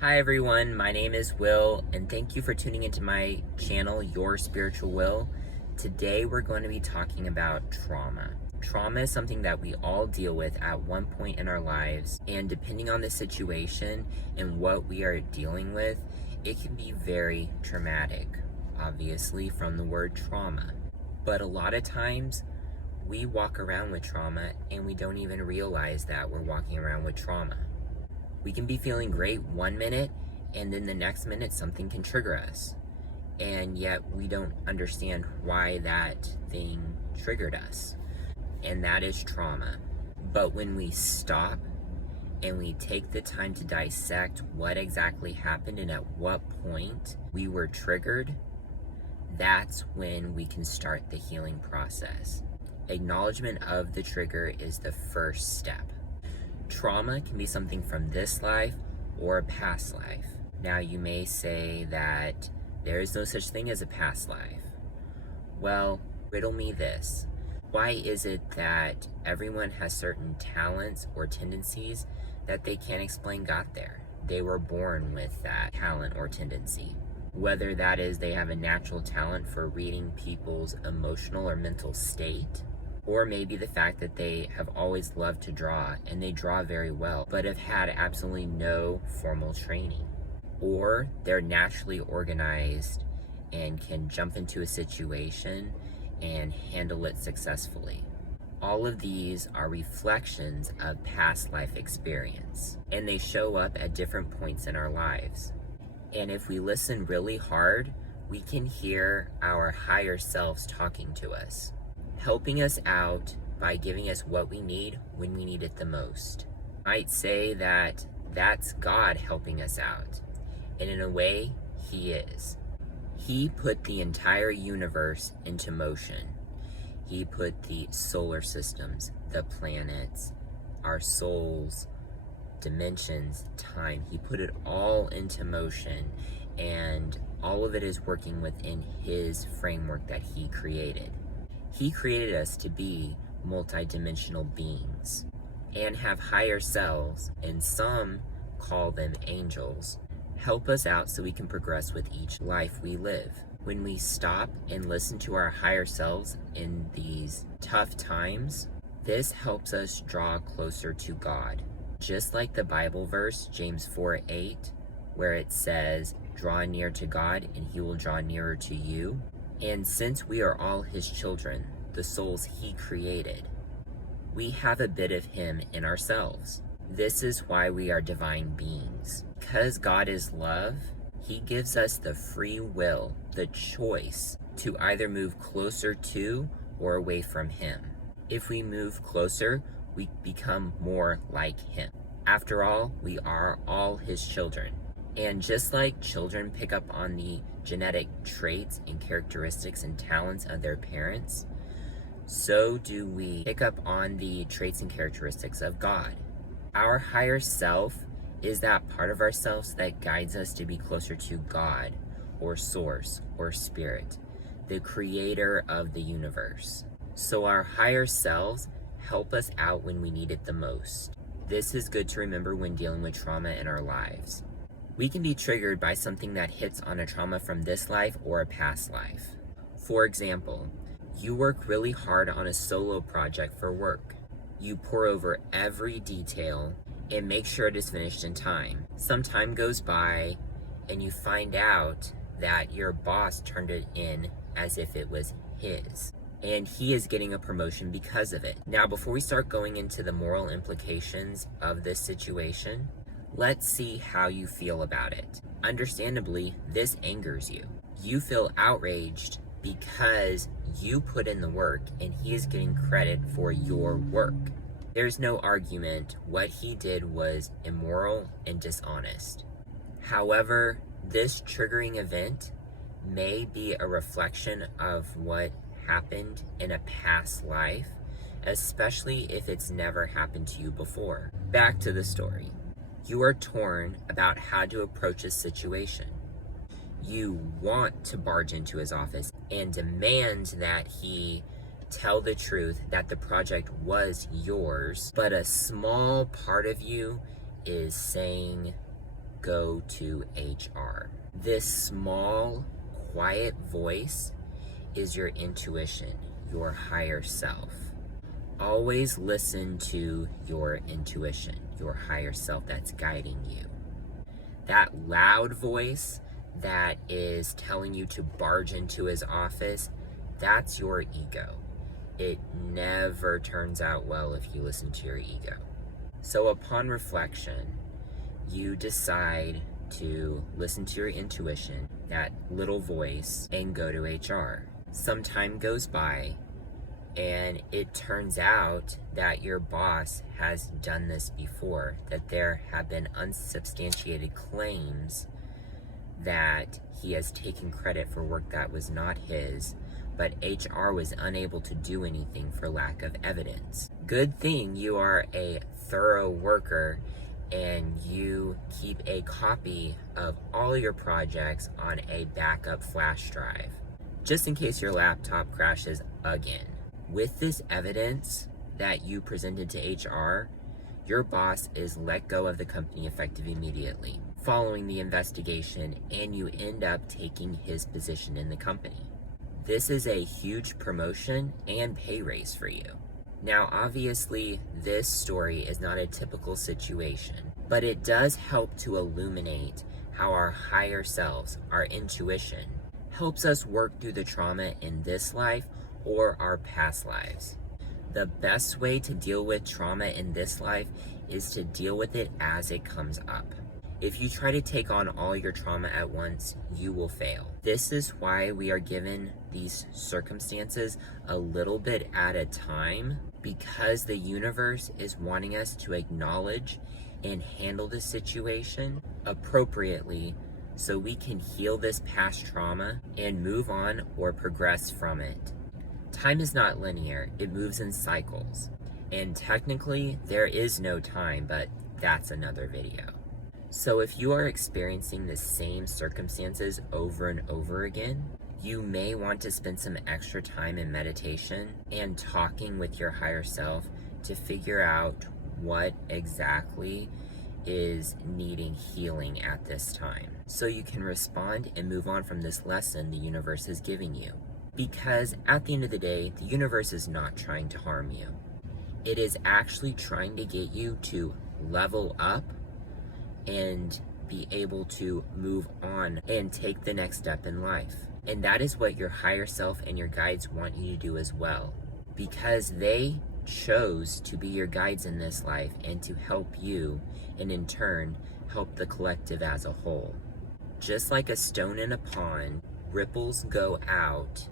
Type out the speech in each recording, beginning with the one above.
Hi everyone, my name is Will, and thank you for tuning into my channel, Your Spiritual Will. Today we're going to be talking about trauma. Trauma is something that we all deal with at one point in our lives, and depending on the situation and what we are dealing with, it can be very traumatic, obviously from the word trauma. But a lot of times, we walk around with trauma and we don't even realize that we're walking around with trauma. We can be feeling great one minute, and then the next minute something can trigger us. And yet we don't understand why that thing triggered us. And that is trauma. But when we stop and we take the time to dissect what exactly happened and at what point we were triggered, that's when we can start the healing process. Acknowledgement of the trigger is the first step. Trauma can be something from this life or a past life. Now you may say that there is no such thing as a past life. Well, riddle me this. Why is it that everyone has certain talents or tendencies that they can't explain got there? They were born with that talent or tendency. Whether that is they have a natural talent for reading people's emotional or mental state, or maybe the fact that they have always loved to draw and they draw very well, but have had absolutely no formal training. Or they're naturally organized and can jump into a situation and handle it successfully. All of these are reflections of past life experience, and they show up at different points in our lives. And if we listen really hard, we can hear our higher selves talking to us, helping us out by giving us what we need when we need it the most. I might say that that's God helping us out, and in a way, He is. He put the entire universe into motion. He put the solar systems, the planets, our souls, dimensions, time. He put it all into motion, and all of it is working within His framework that He created. He created us to be multidimensional beings and have higher selves, and some call them angels, help us out so we can progress with each life we live. When we stop and listen to our higher selves in these tough times, this helps us draw closer to God. Just like the Bible verse, James 4:8, where it says, "Draw near to God and He will draw nearer to you." And since we are all His children, the souls He created, we have a bit of Him in ourselves. This is why we are divine beings. Because God is love, He gives us the free will, the choice to either move closer to or away from Him. If we move closer, we become more like Him. After all, we are all His children. And just like children pick up on the genetic traits and characteristics and talents of their parents, so do we pick up on the traits and characteristics of God. Our higher self is that part of ourselves that guides us to be closer to God, or source, or spirit, the creator of the universe. So our higher selves help us out when we need it the most. This is good to remember when dealing with trauma in our lives. We can be triggered by something that hits on a trauma from this life or a past life. For example, you work really hard on a solo project for work. You pour over every detail and make sure it is finished in time. Some time goes by and you find out that your boss turned it in as if it was his, and he is getting a promotion because of it. Now, before we start going into the moral implications of this situation, let's see how you feel about it. Understandably, this angers you. You feel outraged because you put in the work and he is getting credit for your work. There's no argument what he did was immoral and dishonest. However, this triggering event may be a reflection of what happened in a past life, especially if it's never happened to you before. Back to the story. You are torn about how to approach a situation. You want to barge into his office and demand that he tell the truth that the project was yours, but a small part of you is saying, go to HR. This small, quiet voice is your intuition, your higher self. Always listen to your intuition, your higher self that's guiding you. That loud voice that is telling you to barge into his office, that's your ego. It never turns out well if you listen to your ego. So upon reflection, you decide to listen to your intuition, that little voice, and go to HR. Some time goes by, and it turns out that your boss has done this before, that there have been unsubstantiated claims that he has taken credit for work that was not his, but HR was unable to do anything for lack of evidence. Good thing you are a thorough worker and you keep a copy of all your projects on a backup flash drive, just in case your laptop crashes again. With this evidence that you presented to HR, your boss is let go of the company effective immediately, following the investigation, and you end up taking his position in the company. This is a huge promotion and pay raise for you. Now, obviously, this story is not a typical situation, but it does help to illuminate how our higher selves, our intuition, helps us work through the trauma in this life or our past lives. The best way to deal with trauma in this life is to deal with it as it comes up. If you try to take on all your trauma at once, you will fail. This is why we are given these circumstances a little bit at a time, because the universe is wanting us to acknowledge and handle the situation appropriately so we can heal this past trauma and move on or progress from it. Time is not linear, it moves in cycles. And technically, there is no time, but that's another video. So if you are experiencing the same circumstances over and over again, you may want to spend some extra time in meditation and talking with your higher self to figure out what exactly is needing healing at this time, so you can respond and move on from this lesson the universe is giving you. Because at the end of the day, the universe is not trying to harm you. It is actually trying to get you to level up and be able to move on and take the next step in life. And that is what your higher self and your guides want you to do as well, because they chose to be your guides in this life and to help you, and in turn help the collective as a whole. Just like a stone in a pond, ripples go out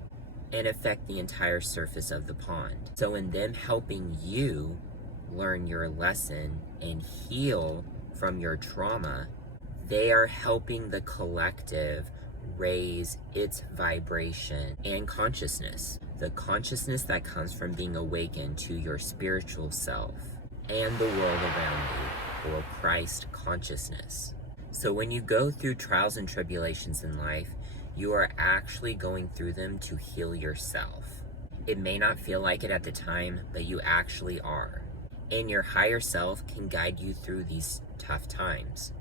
and affect the entire surface of the pond. So in them helping you learn your lesson and heal from your trauma, they are helping the collective raise its vibration and consciousness. The consciousness that comes from being awakened to your spiritual self and the world around you, or Christ consciousness. So when you go through trials and tribulations in life, you are actually going through them to heal yourself. It may not feel like it at the time, but you actually are. And your higher self can guide you through these tough times.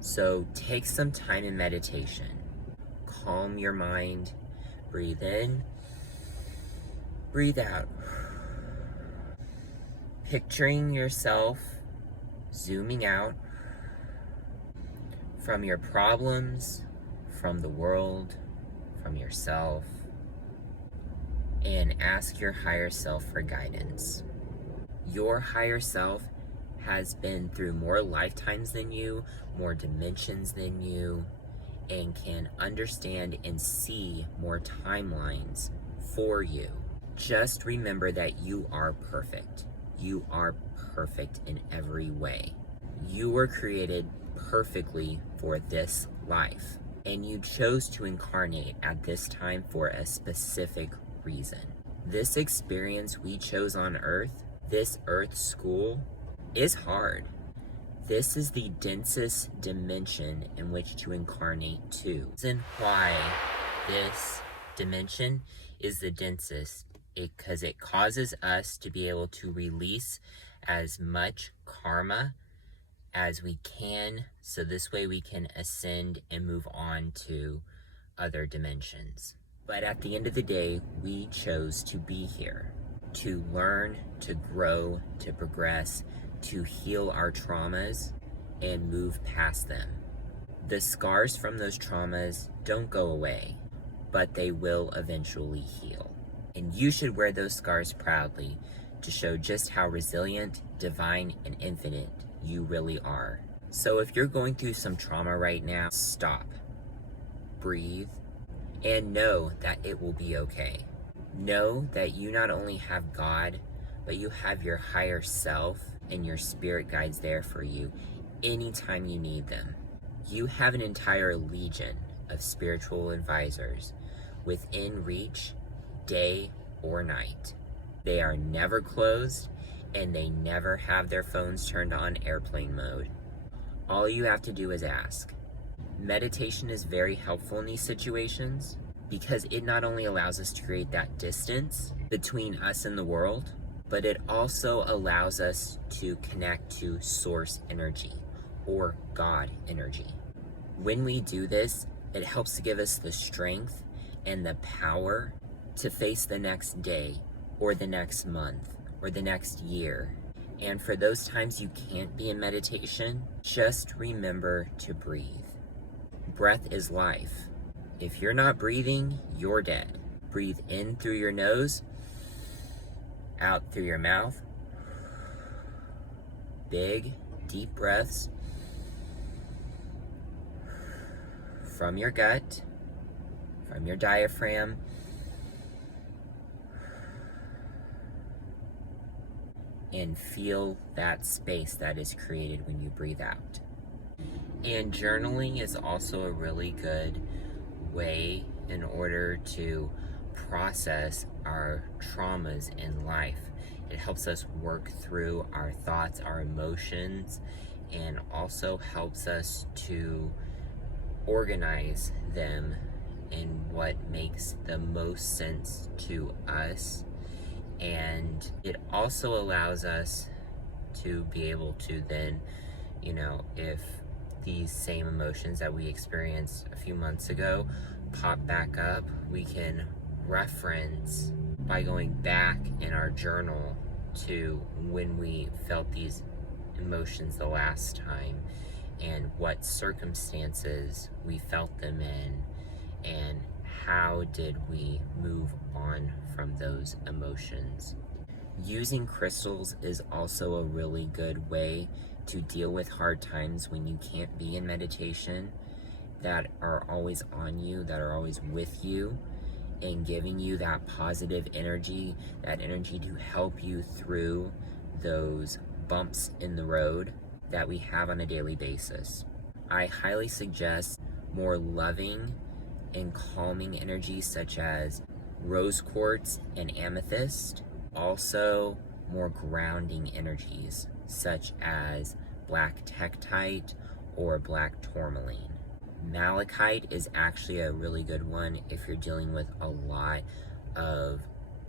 So take some time in meditation. Calm your mind. Breathe in. Breathe out. Picturing yourself zooming out from your problems, from the world, from yourself, and ask your higher self for guidance. Your higher self has been through more lifetimes than you, more dimensions than you, and can understand and see more timelines for you. Just remember that you are perfect. You are perfect in every way. You were created perfectly for this life, and you chose to incarnate at this time for a specific reason. This experience we chose on Earth, this Earth school, is hard. This is the densest dimension in which to incarnate to. The reason why this dimension is the densest because it causes us to be able to release as much karma as we can, so this way we can ascend and move on to other dimensions. But at the end of the day, we chose to be here, to learn, to grow, to progress, to heal our traumas and move past them. The scars from those traumas don't go away, but they will eventually heal. And you should wear those scars proudly to show just how resilient, divine, and infinite you really are. So if you're going through some trauma right now, stop, breathe, and know that it will be okay. Know that you not only have God, but you have your higher self and your spirit guides there for you anytime you need them. You have an entire legion of spiritual advisors within reach, day or night. They are never closed, and they never have their phones turned on airplane mode. All you have to do is ask. Meditation is very helpful in these situations because it not only allows us to create that distance between us and the world, but it also allows us to connect to source energy or God energy. When we do this, it helps to give us the strength and the power to face the next day or the next month or the next year. And for those times you can't be in meditation, just remember to breathe. Breath is life. If you're not breathing, you're dead. Breathe in through your nose, out through your mouth. Big, deep breaths from your gut, from your diaphragm. And feel that space that is created when you breathe out. And journaling is also a really good way in order to process our traumas in life. It helps us work through our thoughts, our emotions, and also helps us to organize them in what makes the most sense to us. And it also allows us to be able to then, if these same emotions that we experienced a few months ago pop back up, we can reference by going back in our journal to when we felt these emotions the last time and what circumstances we felt them in and how did we move on from those emotions. Using crystals is also a really good way to deal with hard times when you can't be in meditation, that are always on you, that are always with you, and giving you that positive energy, that energy to help you through those bumps in the road that we have on a daily basis. I highly suggest more loving and calming energies such as rose quartz and amethyst. Also, more grounding energies such as black tektite or black tourmaline. Malachite is actually a really good one if you're dealing with a lot of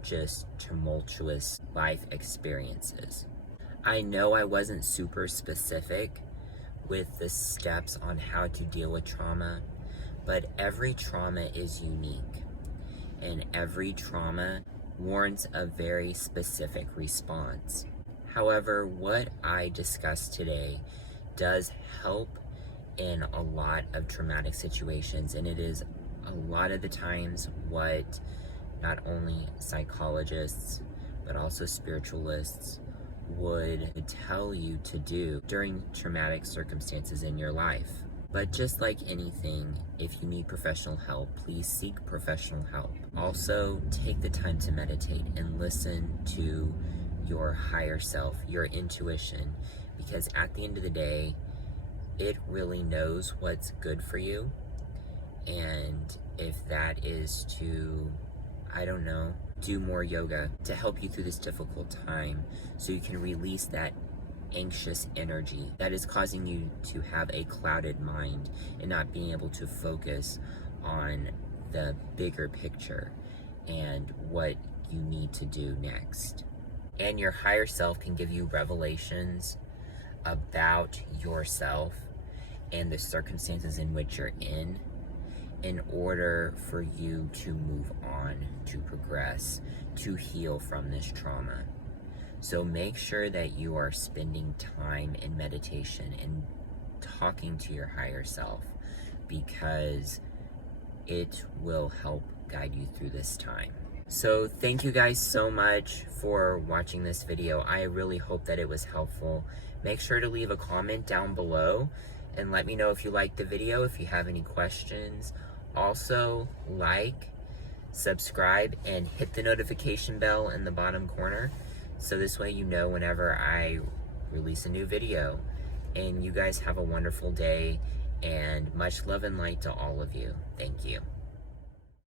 just tumultuous life experiences. I know I wasn't super specific with the steps on how to deal with trauma, but every trauma is unique, and every trauma warrants a very specific response. However, what I discussed today does help in a lot of traumatic situations, and it is a lot of the times what not only psychologists but also spiritualists would tell you to do during traumatic circumstances in your life. But just like anything, if you need professional help, please seek professional help. Also, take the time to meditate and listen to your higher self, your intuition, because at the end of the day, it really knows what's good for you. And if that is to, do more yoga to help you through this difficult time so you can release that anxious energy that is causing you to have a clouded mind and not being able to focus on the bigger picture and what you need to do next. And your higher self can give you revelations about yourself and the circumstances in which you're in order for you to move on, to progress, to heal from this trauma. So make sure that you are spending time in meditation and talking to your higher self, because it will help guide you through this time. So thank you guys so much for watching this video. I really hope that it was helpful. Make sure to leave a comment down below and let me know if you liked the video, if you have any questions. Also, like, subscribe, and hit the notification bell in the bottom corner, so this way you know whenever I release a new video. And you guys have a wonderful day, and much love and light to all of you. Thank you.